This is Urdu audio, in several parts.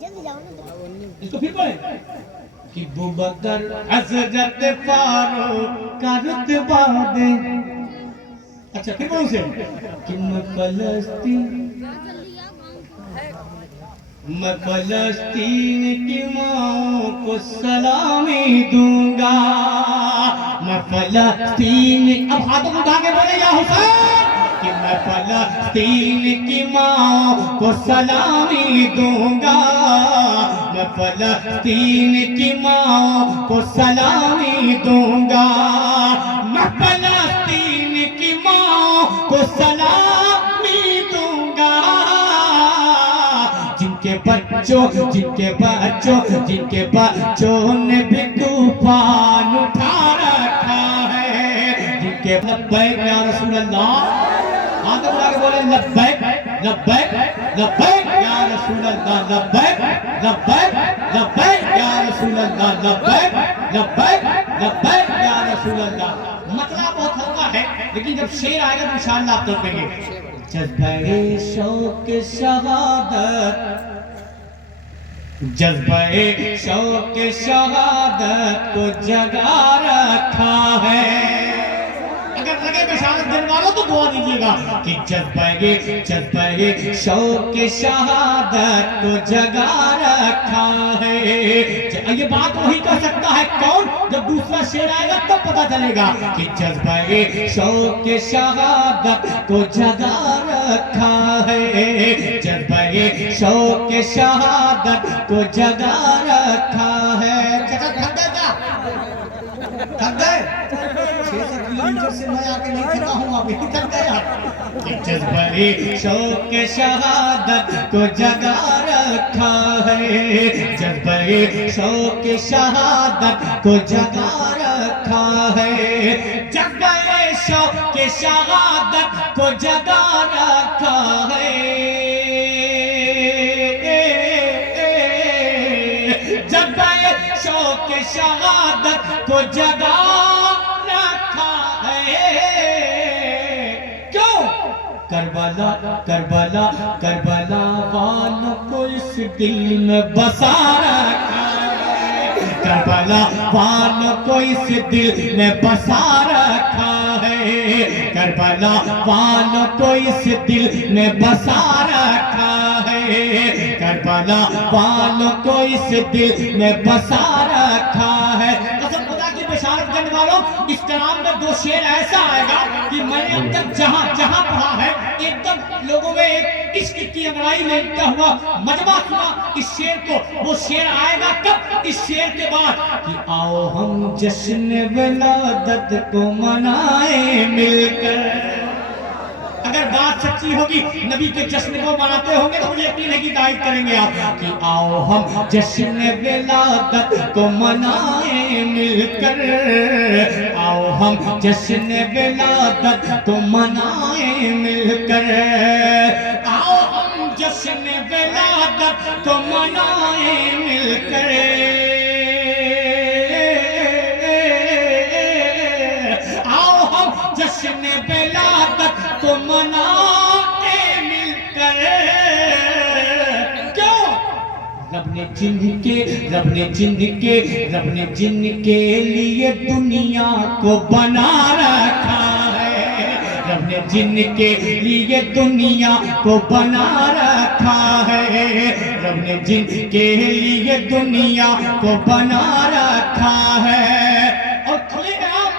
اس کو پھر پڑھیں کہ ابوبکر حضرت فاروق کا رتبہ دے. اچھا پھر پڑھوں سے کہ میں فلسطین کی ماں کو سلامی دوں گا. میں فلسطین، اب ہاتھوں کو اٹھا کے بولے یا حسین کہ میں فلسطین کی ماں کو سلامی دوں گا. میں فلسطین کی ماں کو سلامی دوں گا. میں فلسطین کی ماں کو سلامی دوں گا. جن کے بچوں نے بھی طوفان اٹھا رکھا ہے. جن کے لبیک یا رسول اللہ، ہاتھ اٹھا کے بولے لبیک لبیک لبیک یا رسول اللہ، لبیک لبیک لبیک یا رسول اللہ، لبیک لبیک لبیک یا رسول اللہ. مطلب بہت ہلکا ہے لیکن جب شعر آئے گا تو انشاءاللہ آپ تڑپیں گے. جذبہ شوق شہادت، جذبہ شوق شہادت کو جگا رکھا ہے. اگر لگے بشارت دینے والوں تو دعا دیجیے گا کہ جذبہ شوق شہادت کو جگا رکھا ہے. یہ بات وہی کہہ سکتا ہے کون؟ جب دوسرا شعر آئے گا تب پتا چلے گا کہ جذبہ شوق شہادت کو جگا رکھا ہے. جذبہ شوق شہادت کو جگا رکھا ہے. چچا تھک گئے کیا؟ تھک گئے؟ 600 کلومیٹر سے میں آ کے نہیں تھکا ہوں، آپ ہی تھک گئے آپ. جذبہ شوق شہادت کو جگا رکھا ہے. جذبہ شوق شہادت کو جگا رکھا ہے. جذبہ شوق شہادت کو جگا رکھا ہے. جذبہ شوق شہادت کو جگا رکھا ہے. کیوں؟ کربلا کربلا کربلا والوں کو اس دل میں بسا رکھا ہے. کربلا والوں کو اس دل میں بسا رکھا ہے. کربلا والوں کو اس دل میں بسا رکھا ہے. کربلا والوں کو اس دل میں بسا رکھا ہے. قسم خدا کی بشارت کرنے والوں، اس کلام میں 2 شعر ایسا آئے گا کہ میں نے اب تک جہاں پڑھا ہے ایک دم لوگوں میں ایک عشق کی انگڑائی میں لکھا ہوا مجمع سنا اس شعر کو. وہ شعر آئے گا کب؟ اس شعر کے بعد کہ آؤ ہم جشن ولادت کو منائیں مل کر. اگر بات سچی ہوگی نبی کے جشن کو مناتے ہوں گے تو مجھے یقین ہے کہ تائید کریں گے آپ کہ آؤ ہم جشن ولادت کو منائیں مل کر. آؤ ہم جشن ولادت کو منائیں مل کر. آؤ ہم جشن ولادت کو منائیں مل کر. آؤ ہم جشن ولادت کو منائیں مل کر. کیوں؟ رب نے جن کے لیے دنیا کو بنا رکھا ہے. رب نے جن کے لیے دنیا کو بنا رکھا ہے. رب نے جن کے لیے دنیا کو بنا رکھا ہے. اور کھلے آپ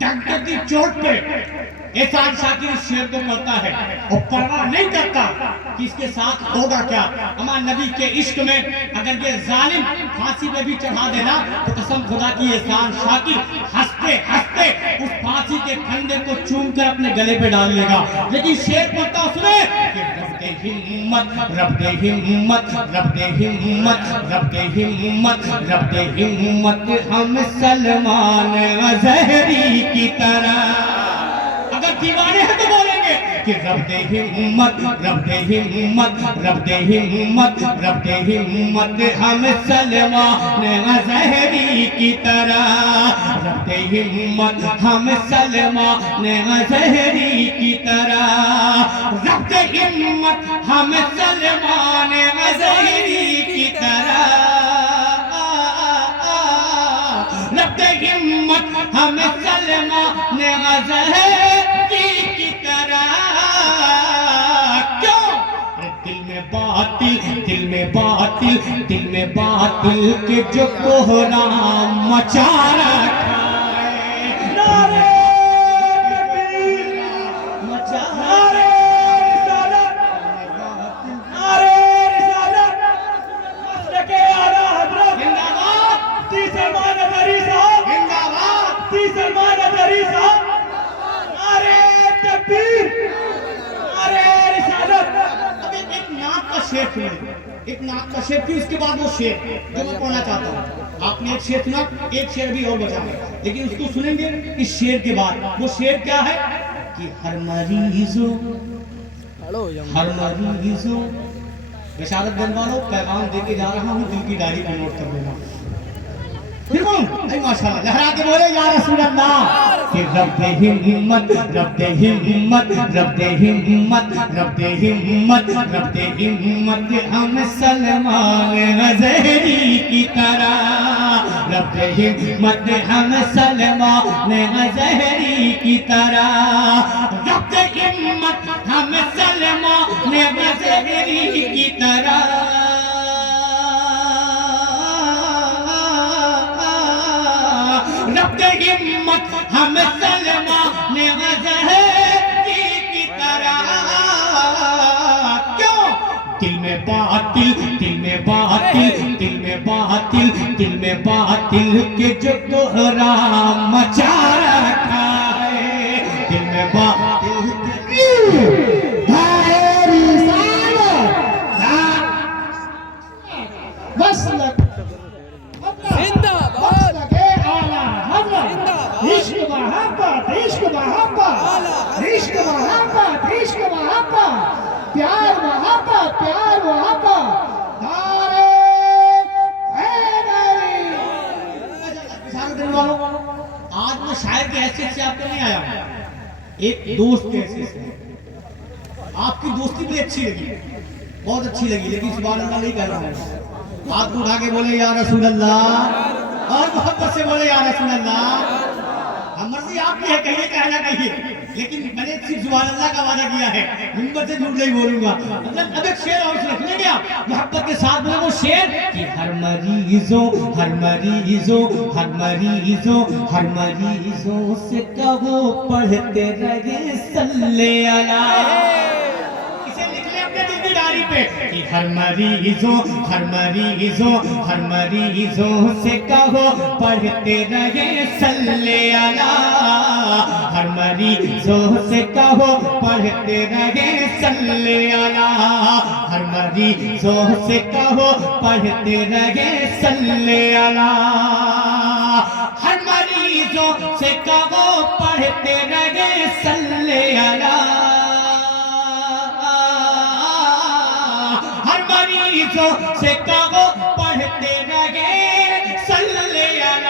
ڈاکٹر کی چوٹ پہ احسان شاکر اس شعر کو پڑھتا ہے اور پرواہ نہیں کرتا کہ اس کے ساتھ ہوگا کیا. ہمارے نبی کے عشق میں اگر یہ ظالم پھانسی پہ بھی چڑھا دینا تو قسم خدا کی احسان شاکر ہنستے ہنستے اس پھانسی کے پھندے کو چوم کر اپنے گلے پہ ڈال لے گا. لیکن شعر پڑھتا سنے کہ رب دے ہمت رب دے ہمت رب دے ہمت رب دے ہمت رب دے ہمت ہم سلمان ظہری کی طرح. اگر دیوانے ہیں تو بولیں گے کہ رب دے ہمت رب دے ہمت رب دے ہمت رب دے ہمت ہم سلمان ظہری کی طرح. رب دے ہمت ہم سلمان ظہری کی طرح. رب دے ہمت ہم سلمان ظہری زہری کی طرح کیوں دل میں باطل دل میں باطل دل میں باطل کے جو کوہرام مچا رکھا ہے نعرہ تکبیر مچا نعرہ رسالت نعرہ رسالت مسلک اعلی حضرت زندہ باد مفتی سلمان اظہری صاحب زندہ باد مفتی سلمان اظہری صاحب نعرہ تکبیر نعرہ رسالت شعر سنیں ایک نعت کا شعر پھر اس کے بعد وہ شعر جو میں پڑھنا چاہتا ہوں آپ نے ایک شعر سنا ایک شعر بھی اور بچا ہے لیکن اس کو سنیں گے اس شعر کے بعد وہ شعر کیا ہے کہ ہر مریضوں بشارت دن والوں پیغام دے کے جا رہا ہوں دل کی ڈائری میں نوٹ کر لینا ماشاءاللہ لہرا کے بولے یا رسول اللہ کہ رب ہمت رب ہمت رب ہمت رب ہمت رب ہمت ہم سلمان غزہری کی طرح رب ہمت ہم سلمان غزہری کی طرح رب ہمت ہم سلمان غزہری کی طرح رب ہمت ہم سلمان غزہری کی طرح کیوں دل میں باطل دل میں باطل دل میں باطل دل میں باطل کے جو کوہرام مچا رکھا ہے دل میں باطل عشق محبت عشق محبت عشق محبت عشق محبت پیار محبت پیار محبت نعرہ حیدری آج میں شاعر کی حیثیت سے آپ کو نہیں آیا ایک دوست کی حیثیت سے آپ کی دوستی بھی اچھی لگی بہت اچھی لگی لیکن سبحان اللہ نہیں کہہ رہا ہوں آپ کو اٹھا کے بولے یا رسول اللہ اور محبت سے بولے یا رسول اللہ مرضی آپ کی ہے کہیے کہنا کہیے لیکن میں نے صرف سبحان اللہ کا وعدہ کیا ہے منبر سے جھوٹ نہیں بولوں گا مطلب اب ایک شعر اور سنیں گے آپ محبت کے ساتھ بولے وہ شعر کہ ہر مریضوں ہر مریضوں ہر مریضوں ہر مریضوں سے کہو پڑھتے رہے صلی اللہ کہ ہر مریضوں ہر مریضوں ہر مریضوں سے کہو پڑھتے رہے صلی اللہ ہر مریضوں سے کہو پڑھتے رہے صلی اللہ ہر مریضوں سے کہو پڑھتے رہے صلی اللہ ہر مریضوں سے کہو پڑھتے رہے صلی اللہ سے کہو پڑھتے رہے صلی اللہ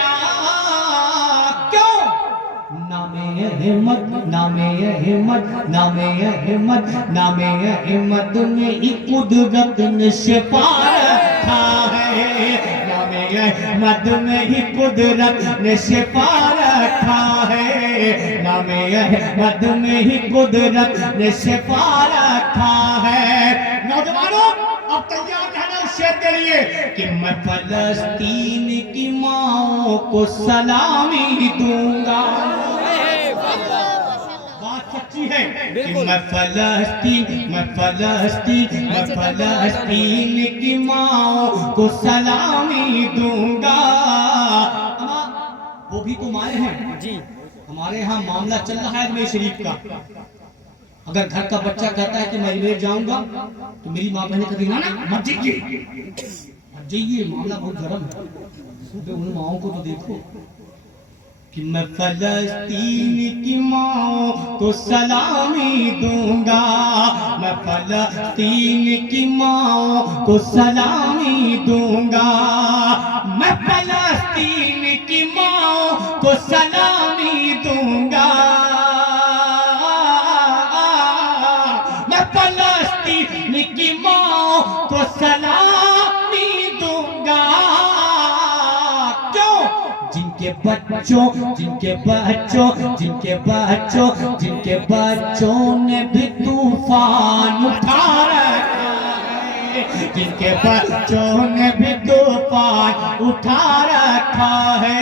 کیوں نام احمد نام احمد نام احمد نام احمد میں ہی قدرت نے شفا رکھا ہے نام احمد میں ہی قدرت نے شفا رکھا ہے نام احمد میں ہی قدرت نے شفا رکھا ہے نوجوانوں اب تیار رہنا اس شعر کے لیے کہ میں فلسطین کی ماں کو سلامی دوں گا بات سچی ہے کہ میں فلسطین کی ماں کو سلامی دوں گا وہ بھی تم آئے ہیں جی ہمارے ہاں معاملہ چل رہا ہے میں شریف کا اگر گھر کا بچہ کہتا ہے کہ میں اجمیر جاؤں گا تو میری ماں بہنیں کہتی نا مت جائیے معاملہ بہت گرم ہے ان ماؤں کو تو دیکھو کہ میں فلسطین کی ماں کو سلامی دوں گا میں فلسطین کی ماں کو سلامی دوں گا میں فلسطین کی ماں کو سلامی دوں گا فلسطین کی ماں کو سلامی دوں گا کیوں جن کے بچوں جن کے بچوں جن کے بچوں جن کے بچوں نے بھی طوفان اٹھا رکھا ہے، جن کے بچوں نے بھی طوفان اٹھا رکھا ہے،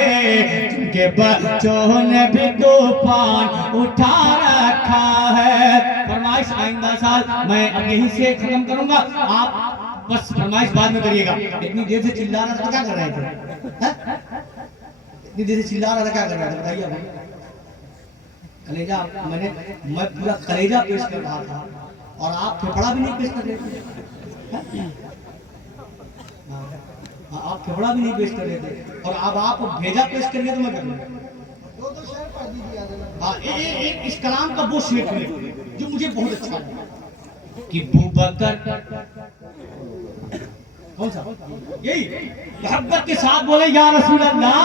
جن کے بچوں نے بھی طوفان اٹھا رکھا ہے۔ فرمائش آئندہ سال میں اب یہیں سے ختم کروں گا، آپ بس فرمائش بعد میں کریے گا۔ اتنی دیر سے چلا رہا تھا، کیا کر رہے تھے؟ اتنی دیر سے چلا رہا تھا، کیا کر رہے تھے بتائیے آپ؟ کلیجہ میں پورا کلیجہ پیش کر رہا تھا اور آپ پھپڑا بھی نہیں پیش کر رہے تھے، آپ پھپڑا بھی نہیں پیش کر رہے تھے، اور اب آپ بھیجا پیش کر رہے تو میں کر رہا ہوں۔ اس کلام کا وہ شعر ہے جو مجھے بہت اچھا لگا کہ ابوبکر، کون سا؟ یہی محبت کے ساتھ بولے یا رسول اللہ،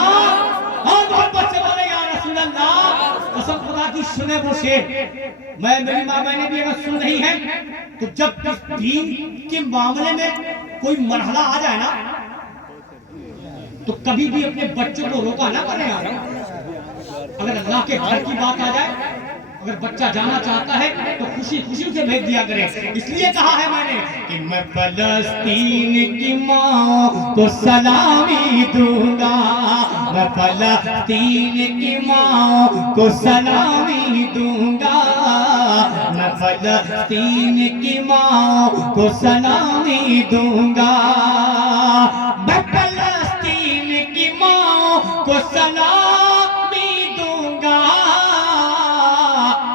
اور محبت سے بولے یا رسول اللہ۔ قسم خدا کی سنے وہ شعر، میری ماں میں نے بھی اگر سن رہی ہے تو جب اس دین کے معاملے میں کوئی مرحلہ آ جائے نا تو کبھی بھی اپنے بچوں کو روکا نہ کریں۔ اگر اللہ کے گھر کی بات آ جائے، اگر بچہ جانا چاہتا ہے تو خوشی خوشی سے بھیج دیا کرے۔ اس لیے کہا ہے میں نے کہ میں فلسطین کی ماں کو سلامی دوں گا، میں فلسطین کی ماں کو سلامی دوں گا، میں فلسطین کی ماں کو سلامی دوں گا، میں فلسطین کی ماں کو سلامی دوں گا۔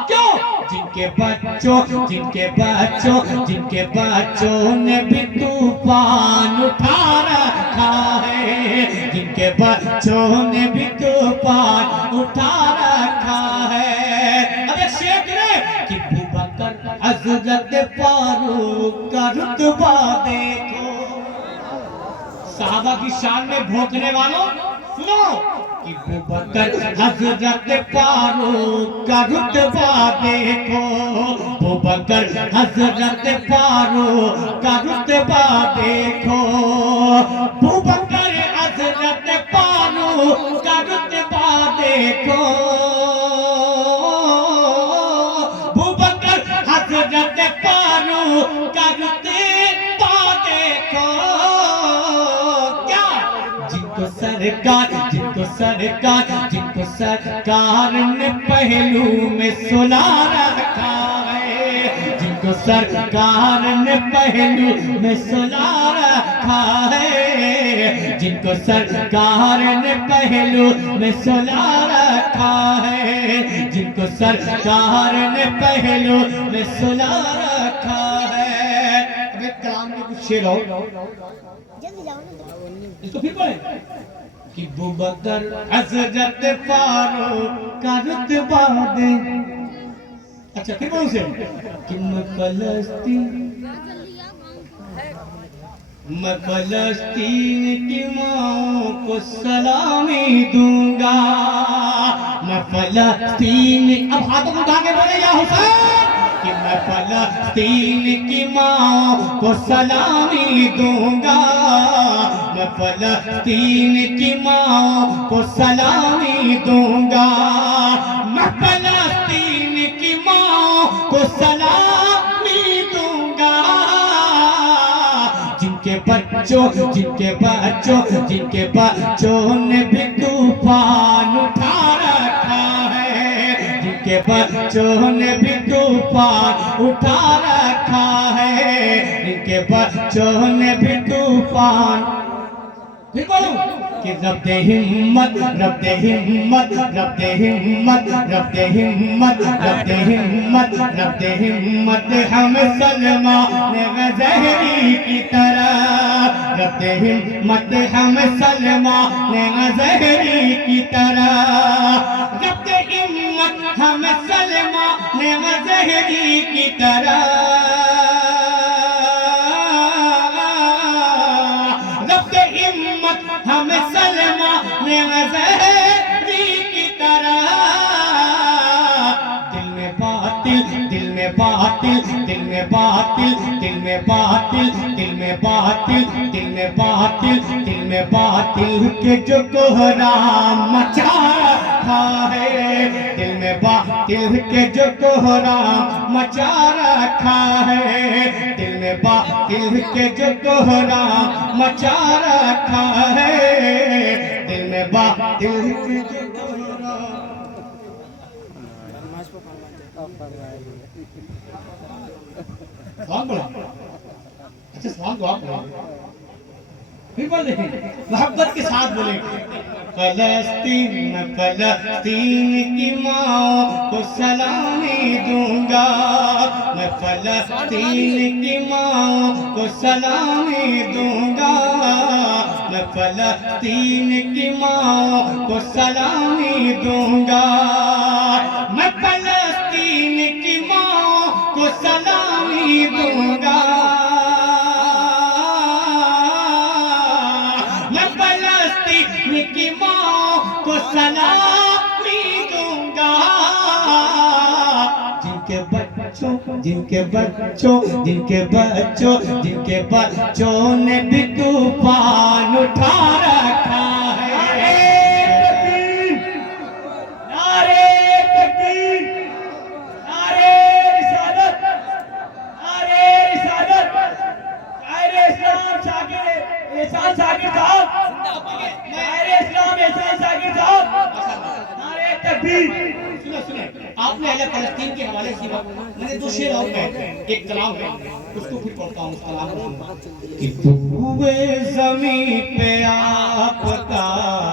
کیوں؟ جن کے بچوں جن کے بچوں جن کے بچوں نے بھی طوفان اٹھا رکھا ہے، جن کے بچوں نے بھی طوفان اٹھا رکھا ہے۔ اب ایک شیخ نے کہ ابوبکر حضرت فاروق کا رتبہ دیکھو، صحابہ کی شان میں بھونکنے والوں سنو کہ ابوبکر حضرت فاروق کا رتبہ دیکھو، ابوبکر حضرت فاروق کا رتبہ دیکھو، ابوبکر حضرت فاروق کا رتبہ دیکھو، ابوبکر حضرت فاروق کا رتبہ دیکھو۔ جن کو سرکار نے پہلو میں سلا رکھا ہے، جن کو سرکار نے پہلو میں سلا رکھا ہے، جن کو سرکار نے پہلو میں سلا رکھا ہے، جن کو سرکار نے پہلو میں سلا رکھا ہے۔ اب ایک کلام کے کچھ شعر ہو، اس کو پھر پڑھیں کہ ابوبکر حضرت فاروق کا رتبہ دے۔ اچھا پھر بولو سے کہ میں فلسطین کی ماں کو سلامی دوں گا، میں فلسطین، اب ہاتھوں کو اٹھا کے بولے یا حسین کہ میں فلسطین کی ماں کو سلامی دوں گا، میں فلسطین کی ماں کو سلامی دوں گا، میں فلسطین کی ماں کو سلامی دوں گا۔ جن کے بچوں جن کے بچوں جن کے بچوں نے بھی طوفان اٹھا رکھا ہے، جن کے بچوں نے بھی طوفان اٹھا رکھا ہے، جن کے بچوں نے بھی طوفان۔ پھر بولو کہ رب دے ہمت رب دے ہمت رب دے ہمت رب دے ہمت رب دے ہمت رب دے ہمت ہم سلمان غزہری کی طرح، رب دے ہمت ہم سلمان غزہری کی طرح، رب دے ہمت ہم سلمان غزہری کی طرح، ہم سلمان غزہری کی طرح۔ دل میں باطل دل میں باطل دل میں باطل دل میں باطل دل میں باطل دل میں باطل دل میں باطل کے جو کوہرام مچا رکھا ہے، دل میں باطل کے جو کوہرام مچا رکھا ہے، دل میں باطل کے جو کوہرام مچا رکھا ہے، دل میں باطل کے جو سلام بولا اچھا سلام دعا پڑھا پھر بول دیں محبت کے ساتھ بولیں فلسطین میں فلسطین کی ماں کو سلامی دوں گا، میں فلسطین کی ماں کو سلامی دوں گا، میں فلسطین کی ماں کو سلامی دوں گا، میں فلسطین کی ماں کو سلامی دوں گا، میں فلسطین کی ماں کو سلامی دوں گا، جن کے بچوں نے بھی طوفان اٹھا رکھا ہے، نعرے تکبیر، نعرے رسالت، نعرے رسالت، شاعر اسلام شاکر احسان شاکر صاحب، شاعر اسلام احسان شاکر صاحب، نعرے تکبیر۔ سنیں آپ نے اہل فلسطین کے حوالے سے میں نے دو شعر اور کہے تھے، ایک کلام ہے اس کو پھر پڑھتا ہوں، اس کلام کو کہ تو زمین پہ آپ کا